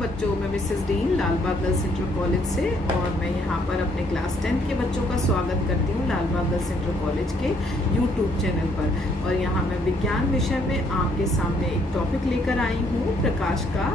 बच्चों, मैं Mrs Dean Lalbagh girls inter college से, और मैं यहाँ पर अपने क्लास 10 के बच्चों का स्वागत करती हूँ लालबाग गर्ल्स इंटर कॉलेज के यूट्यूब चैनल पर। और यहाँ मैं विज्ञान विषय में आपके सामने एक टॉपिक लेकर आई हूँ, प्रकाश का,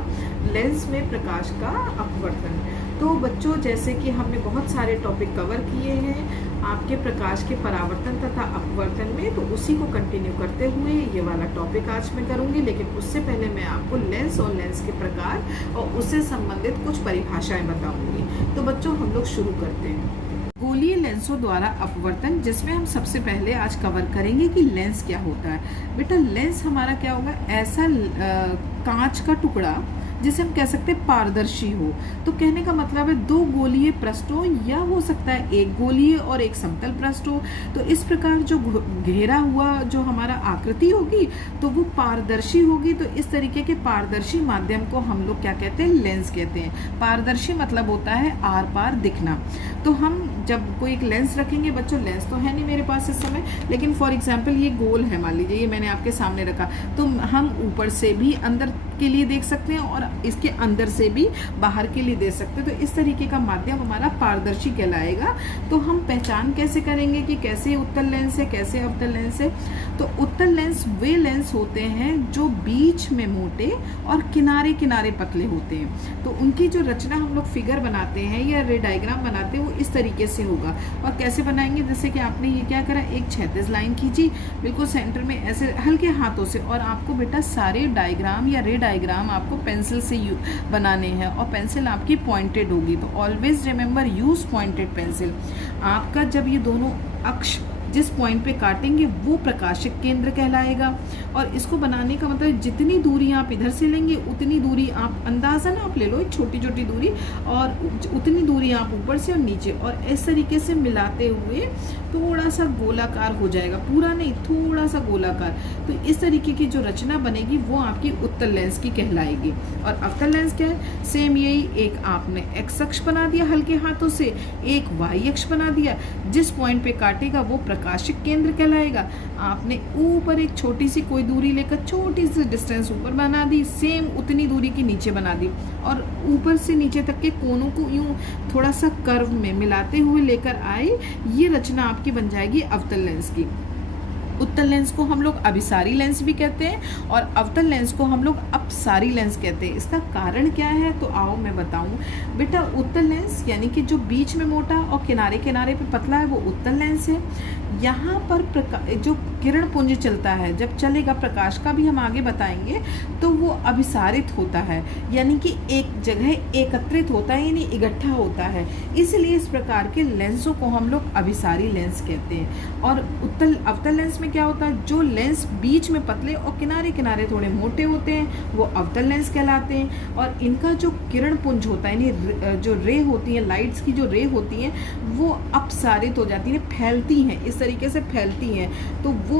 लेंस में प्रकाश का अपवर्तन। तो बच्चों, जैसे कि हमने बहुत सारे टॉपिक कवर किए हैं आपके प्रकाश के परावर्तन तथा अपवर्तन में, तो उसी को कंटिन्यू करते हुए ये वाला टॉपिक आज मैं करूँगी। लेकिन उससे पहले मैं आपको लेंस और लेंस के प्रकार और उससे संबंधित कुछ परिभाषाएं बताऊंगी। तो बच्चों, हम लोग शुरू करते हैं। गोलीय लेंसों द्वारा अपवर्तन, जिसमें हम सबसे पहले आज कवर करेंगे कि लेंस क्या होता है। बेटा, लेंस हमारा क्या होगा? ऐसा कांच का टुकड़ा जिसे हम कह सकते हैं पारदर्शी हो। तो कहने का मतलब है दो गोलीय पृष्ठ हो, या हो सकता है एक गोलीय और एक समतल पृष्ठ हो। तो इस प्रकार जो घेरा हुआ जो हमारा आकृति होगी तो वो पारदर्शी होगी। तो इस तरीके के पारदर्शी माध्यम को हम लोग क्या कहते हैं? लेंस कहते हैं। पारदर्शी मतलब होता है आर पार दिखना। तो हम जब कोई एक लेंस रखेंगे, बच्चों लेंस तो है नहीं मेरे पास इस समय, लेकिन फॉर एग्जाम्पल ये गोल है, मान लीजिए ये मैंने आपके सामने रखा, तो हम ऊपर से भी अंदर के लिए देख सकते हैं और इसके अंदर से भी बाहर के लिए देख सकते हैं। तो इस तरीके का माध्यम हमारा पारदर्शी कहलाएगा। तो हम पहचान कैसे करेंगे कि कैसे उत्तल लेंस है, कैसे अवतल लेंस है? तो उत्तल लेंस वे लेंस होते हैं जो बीच में मोटे और किनारे किनारे पतले होते हैं। तो उनकी जो रचना हम लोग फिगर बनाते हैं या रे डायग्राम बनाते हैं वो इस तरीके से होगा। और कैसे बनाएंगे? जैसे कि आपने ये क्या करा, एक क्षैतिज लाइन खींची बिल्कुल सेंटर में ऐसे हल्के हाथों से, और आपको बेटा सारे डायग्राम या रे डायग्राम आपको पेंसिल से बनाने हैं, और पेंसिल आपकी पॉइंटेड होगी। तो always remember use pointed pencil. आपका जब ये दोनों अक्ष जिस पॉइंट पे काटेंगे वो प्रकाशिक केंद्र कहलाएगा। और इसको बनाने का मतलब जितनी दूरी आप इधर से लेंगे उतनी दूरी आप अंदाज़न आप ले लो, एक छोटी छोटी दूरी, और उतनी दूरी आप ऊपर से और नीचे, और इस तरीके से मिलाते हुए थोड़ा सा गोलाकार हो जाएगा, पूरा नहीं थोड़ा सा गोलाकार। तो इस तरीके की जो रचना बनेगी वो आपकी उत्तल लेंस की कहलाएगी। और अवतल लेंस क्या है? सेम यही, एक आपने एक्स अक्ष बना दिया हल्के हाथों से, एक वाई अक्ष बना दिया, जिस पॉइंट पे काटेगा वो प्रकाशिक केंद्र कहलाएगा। आपने ऊपर एक छोटी सी कोई दूरी लेकर छोटी सी डिस्टेंस ऊपर बना दी, सेम उतनी दूरी की नीचे बना दी, और ऊपर से नीचे तक के कोनों को यूं थोड़ा सा कर्व में मिलाते हुए लेकर आए, ये रचना आपकी बन जाएगी अवतल लेंस की। उत्तल लेंस को हम लोग अभिसारी लेंस भी कहते हैं और अवतल लेंस को हम लोग अपसारी लेंस कहते हैं। इसका कारण क्या है? तो आओ मैं बताऊं। बेटा, उत्तल लेंस यानी कि जो बीच में मोटा और किनारे किनारे पे पतला है वो उत्तल लेंस है। यहाँ पर जो किरण पुंज चलता है, जब चलेगा प्रकाश का भी हम आगे बताएंगे, तो वो अभिसारित होता है, यानी कि एक जगह एकत्रित होता है, यानी इकट्ठा होता है। इसलिए इस प्रकार के लेंसों को हम लोग अभिसारी लेंस कहते हैं। और अवतल लेंस में क्या होता है? जो लेंस बीच में पतले और किनारे किनारे थोड़े मोटे होते हैं वो अवतल लेंस कहलाते हैं। और इनका जो किरण पुंज होता है, यानी जो रे होती है, लाइट्स की जो रे होती हैं, वो अपसारित हो जाती है, फैलती हैं, इस तरीके से फैलती हैं। तो वो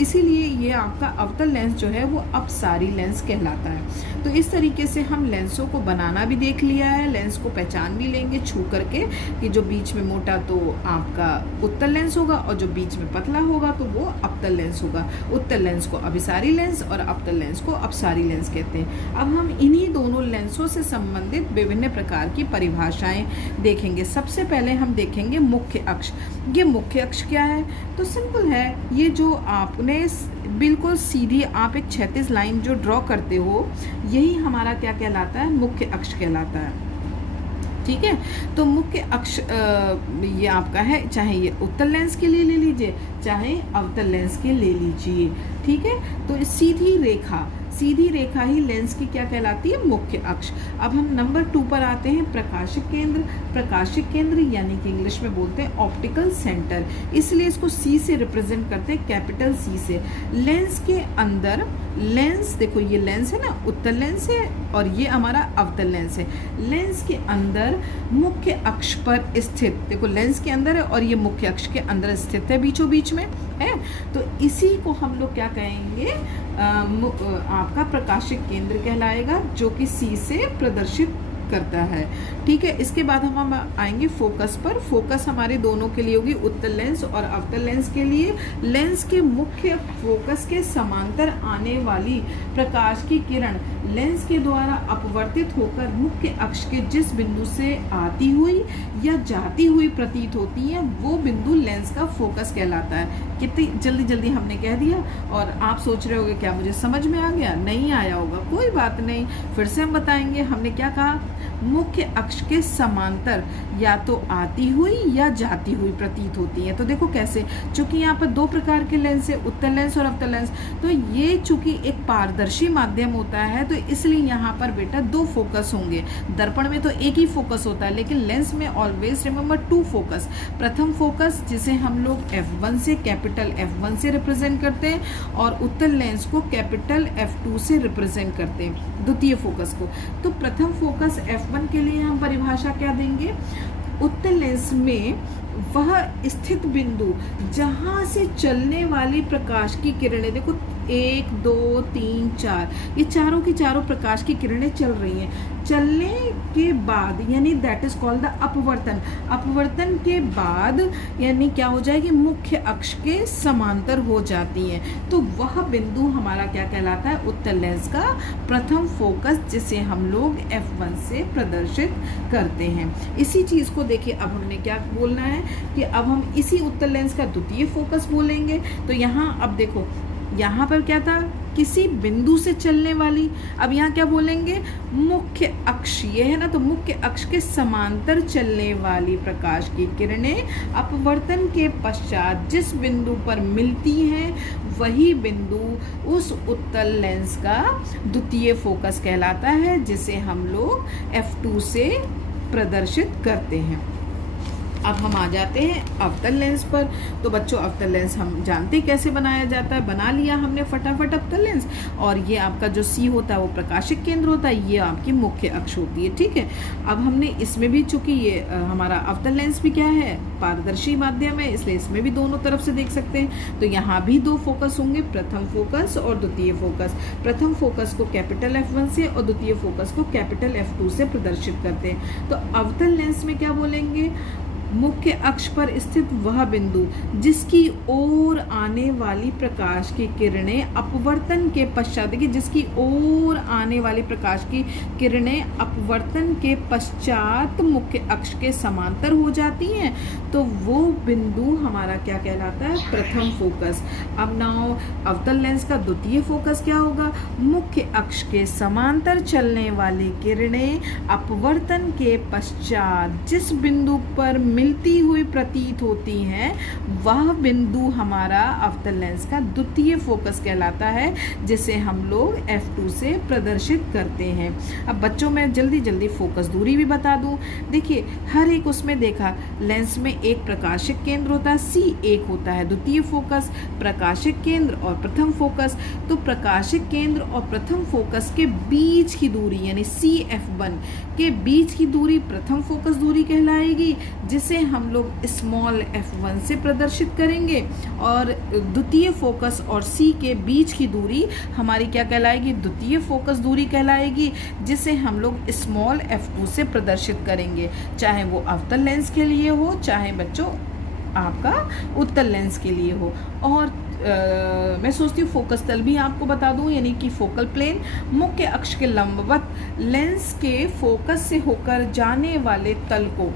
इसीलिए ये आपका अवतल लेंस जो है वो अपसारी लेंस कहलाता है। तो इस तरीके से हम लेंसों को बनाना भी देख लिया है, लेंस को पहचान भी लेंगे छू करके कि जो बीच में मोटा तो आपका उत्तल लेंस होगा और जो बीच में पतला होगा तो वो अवतल लेंस होगा। उत्तल लेंस को अभिसारी लेंस और अवतल लेंस को अपसारी लेंस कहते हैं। अब हम इन्हीं दोनों लेंसों से संबंधित विभिन्न प्रकार की परिभाषाएं देखेंगे। सबसे पहले हम देखेंगे मुख्य अक्ष। ये मुख्य अक्ष क्या है? तो सिंपल है, ये जो आपने बिल्कुल सीधी आप एक क्षैतिज लाइन जो ड्रॉ करते हो, यही हमारा क्या कहलाता है? मुख्य अक्ष कहलाता है। ठीक है, तो मुख्य अक्ष ये आपका है, चाहे ये उत्तल लेंस के लिए ले लीजिए चाहे अवतल लेंस के ले लीजिए। ठीक है, तो सीधी रेखा ही लेंस की क्या कहलाती है? मुख्य अक्ष। अब हम नंबर 2 पर आते हैं, प्रकाशिक केंद्र। प्रकाशिक केंद्र यानी कि इंग्लिश में बोलते हैं ऑप्टिकल सेंटर, इसलिए इसको सी से रिप्रेजेंट करते हैं, कैपिटल सी से। लेंस के अंदर, लेंस देखो ये लेंस है ना, उत्तल लेंस है और ये हमारा अवतल लेंस है। लेंस के अंदर मुख्य अक्ष पर स्थित, देखो लेंस के अंदर है और ये मुख्य अक्ष के अंदर स्थित है, बीचों बीच में है। तो इसी को हम लोग क्या कहेंगे? आपका प्रकाशिक केंद्र कहलाएगा, जो कि सी से प्रदर्शित करता है। ठीक है, इसके बाद हम आएंगे फोकस पर। फोकस हमारे दोनों के लिए होगी, उत्तल लेंस और अवतल लेंस के लिए। लेंस के मुख्य फोकस के समांतर आने वाली प्रकाश की किरण लेंस के द्वारा अपवर्तित होकर मुख्य अक्ष के जिस बिंदु से आती हुई या जाती हुई प्रतीत होती है वो बिंदु लेंस का फोकस कहलाता है। कितनी जल्दी जल्दी हमने कह दिया, और आप सोच रहे होगे क्या मुझे समझ में आ गया? नहीं आया होगा, कोई बात नहीं, फिर से हम बताएंगे। हमने क्या कहा? मुख्य अक्ष के समांतर या तो आती हुई या जाती हुई प्रतीत होती है। तो देखो कैसे, चूंकि यहाँ पर दो प्रकार के लेंस है, उत्तल लेंस और अवतल लेंस, तो ये चूंकि एक पारदर्शी माध्यम होता है तो इसलिए यहाँ पर बेटा दो फोकस होंगे। दर्पण में तो एक ही फोकस होता है, लेकिन लेंस में ऑलवेज रिमेंबर टू फोकस। प्रथम फोकस जिसे हम लोग F1 से, कैपिटल F1 से रिप्रेजेंट करते हैं, और उत्तल लेंस को कैपिटल F2 से रिप्रेजेंट करते हैं, द्वितीय फोकस को। तो प्रथम फोकस F1 के लिए हम परिभाषा क्या देंगे? उत्तल लेंस में वह स्थित बिंदु जहां से चलने वाली प्रकाश की किरणें, देखो 1 2 3 4, ये चारों की चारों प्रकाश की किरणें चल रही हैं। चलने के बाद यानी दैट इज कॉल्ड द अपवर्तन। अपवर्तन के बाद यानी क्या हो जाएगी? मुख्य अक्ष के समांतर हो जाती हैं। तो वह बिंदु हमारा क्या कहलाता है? उत्तल लेंस का प्रथम फोकस, जिसे हम लोग F1 से प्रदर्शित करते हैं। इसी चीज को देखिए, अब हमने क्या बोलना है कि अब हम इसी उत्तल लेंस का द्वितीय फोकस बोलेंगे। तो यहाँ अब देखो, यहाँ पर क्या था? किसी बिंदु से चलने वाली। अब यहाँ क्या बोलेंगे? मुख्य अक्ष, ये है ना, तो मुख्य अक्ष के समांतर चलने वाली प्रकाश की किरणें अपवर्तन के पश्चात जिस बिंदु पर मिलती हैं वही बिंदु उस उत्तल लेंस का द्वितीय फोकस कहलाता है, जिसे हम लोग F2 से प्रदर्शित करते हैं। अब हम आ जाते हैं अवतल लेंस पर। तो बच्चों, अवतल लेंस हम जानते कैसे बनाया जाता है, बना लिया हमने फटाफट अवतल लेंस। और ये आपका जो C होता है वो प्रकाशिक केंद्र होता है, ये आपकी मुख्य अक्ष होती है। ठीक है, अब हमने इसमें भी, चूंकि ये हमारा अवतल लेंस भी क्या है? पारदर्शी माध्यम है, इसलिए इसमें भी दोनों तरफ से देख सकते हैं। तो यहाँ भी दो फोकस होंगे, प्रथम फोकस और द्वितीय फोकस। प्रथम फोकस को कैपिटल F1 से और द्वितीय फोकस को कैपिटल F2 से प्रदर्शित करते हैं। तो अवतल लेंस में क्या बोलेंगे? मुख्य अक्ष पर स्थित वह बिंदु जिसकी ओर आने वाली प्रकाश की किरणें अपवर्तन के पश्चात, देखिए जिसकी ओर आने वाली प्रकाश की किरणें अपवर्तन के पश्चात मुख्य अक्ष के समांतर हो जाती हैं, तो वो बिंदु हमारा क्या कहलाता है? प्रथम फोकस। अब नाउ अवतल लेंस का द्वितीय फोकस क्या होगा? मुख्य अक्ष के समांतर चलने वाली किरणें अपवर्तन के पश्चात जिस बिंदु पर मिलती हुई प्रतीत होती हैं वह बिंदु हमारा अवतल लेंस का द्वितीय फोकस कहलाता है, जिसे हम लोग F2 से प्रदर्शित करते हैं। अब बच्चों, मैं जल्दी जल्दी फोकस दूरी भी बता दूं। देखिए, हर एक उसमें देखा, लेंस में एक प्रकाशिक केंद्र होता है C, एक होता है द्वितीय फोकस, प्रकाशिक केंद्र और प्रथम फोकस। तो प्रकाशिक केंद्र और प्रथम फोकस के बीच की दूरी यानी CF1 के बीच की दूरी प्रथम फोकस दूरी कहलाएगी, जिसे हम लोग स्मॉल f1 से प्रदर्शित करेंगे। और द्वितीय फोकस और C के बीच की दूरी हमारी क्या कहलाएगी? द्वितीय फोकस दूरी कहलाएगी, जिसे हम लोग स्मॉल f2 से प्रदर्शित करेंगे, चाहे वो अवतल लेंस के लिए हो, चाहे बच्चों आपका उत्तल लेंस के लिए हो। और मैं सोचती हूँ फोकस तल भी आपको बता दूं, यानी कि फोकल प्लेन मुख्य अक्ष के लंबवत लेंस के फोकस से होकर जाने वाले तल को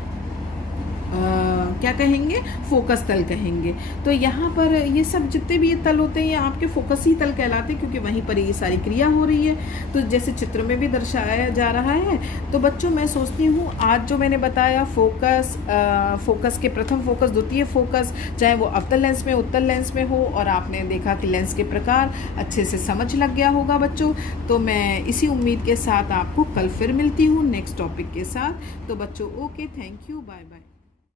क्या कहेंगे? फोकस तल कहेंगे। तो यहाँ पर ये सब जितने भी ये तल होते हैं ये आपके फोकस ही तल कहलाते हैं, क्योंकि वहीं पर ये सारी क्रिया हो रही है। तो जैसे चित्र में भी दर्शाया जा रहा है। तो बच्चों, मैं सोचती हूँ आज जो मैंने बताया फोकस के प्रथम फोकस, द्वितीय फोकस, चाहे वो अवतल लेंस में, उत्तल लेंस में हो, और आपने देखा कि लेंस के प्रकार अच्छे से समझ लग गया होगा बच्चों। तो मैं इसी उम्मीद के साथ आपको कल फिर मिलती हूँ नेक्स्ट टॉपिक के साथ। तो बच्चों, okay, thank you, bye bye.